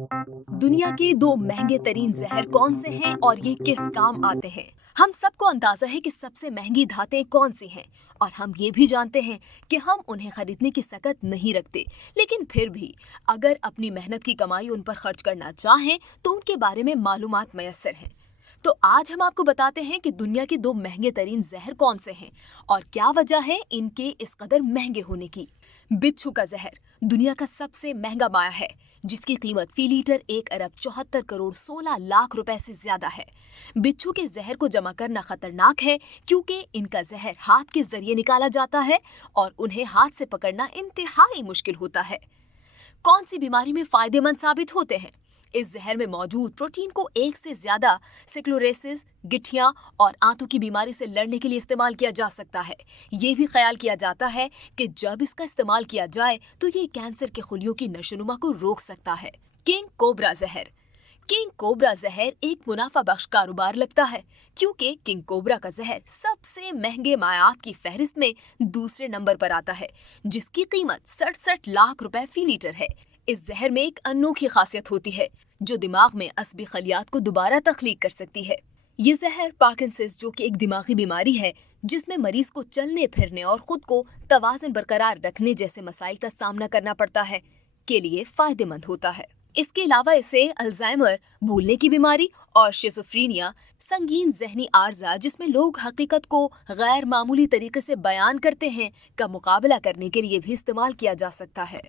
दुनिया के दो महंगे तरीन जहर कौन से हैं और ये किस काम आते हैं? हम सबको अंदाजा है कि सबसे महंगी धातें कौन सी हैं और हम ये भी जानते हैं कि हम उन्हें खरीदने की सकत नहीं रखते, लेकिन फिर भी अगर अपनी मेहनत की कमाई उन पर खर्च करना चाहें तो उनके बारे में मालूमात मयस्सर हैं। तो आज हम आपको बताते हैं कि दुनिया के दो महंगे तरीन जहर कौन से हैं और क्या वजह है इनके इस कदर महंगे होने की। बिच्छू का जहर दुनिया का सबसे महंगा माया है, जिसकी कीमत फी लीटर 1 अरब 74 करोड़ 16 लाख रुपए से ज्यादा है। बिच्छू के जहर को जमा करना खतरनाक है क्योंकि इनका जहर हाथ के जरिए निकाला जाता है और उन्हें हाथ से पकड़ना इंतहाई मुश्किल होता है। कौन सी बीमारी में फायदेमंद साबित होते हैं? इस जहर में मौजूद प्रोटीन को एक से ज्यादा सिक्लोरेसिस, गिठिया और आंतों की बीमारी से लड़ने के लिए इस्तेमाल किया जा सकता है। ये भी ख्याल किया जाता है कि जब इसका इस्तेमाल किया जाए तो ये कैंसर के खुलियों की नशोनुमा को रोक सकता है। किंग कोबरा जहर। किंग कोबरा जहर एक मुनाफा बख्श कारोबार लगता है क्योंकि किंग कोबरा का जहर सबसे महंगे मायात की फहरिस्त में दूसरे नंबर पर आता है, जिसकी कीमत 67 लाख रुपए फी लीटर है। इस जहर में एक अनोखी खासियत होती है जो दिमाग में असबी खलियात को दोबारा तख्लीक कर सकती है। ये जहर पार्किंसंस, जो कि एक दिमागी बीमारी है जिसमें मरीज को चलने फिरने और खुद को तवाज़ुन बरकरार रखने जैसे मसाइल का सामना करना पड़ता है, के लिए फायदेमंद होता है। इसके अलावा इसे अल्जाइमर, भूलने की बीमारी और शिज़ोफ्रेनिया, संगीन जहनी आर्जा जिसमें लोग हकीकत को गैर मामूली तरीके से बयान करते हैं, का मुकाबला करने के लिए भी इस्तेमाल किया जा सकता है।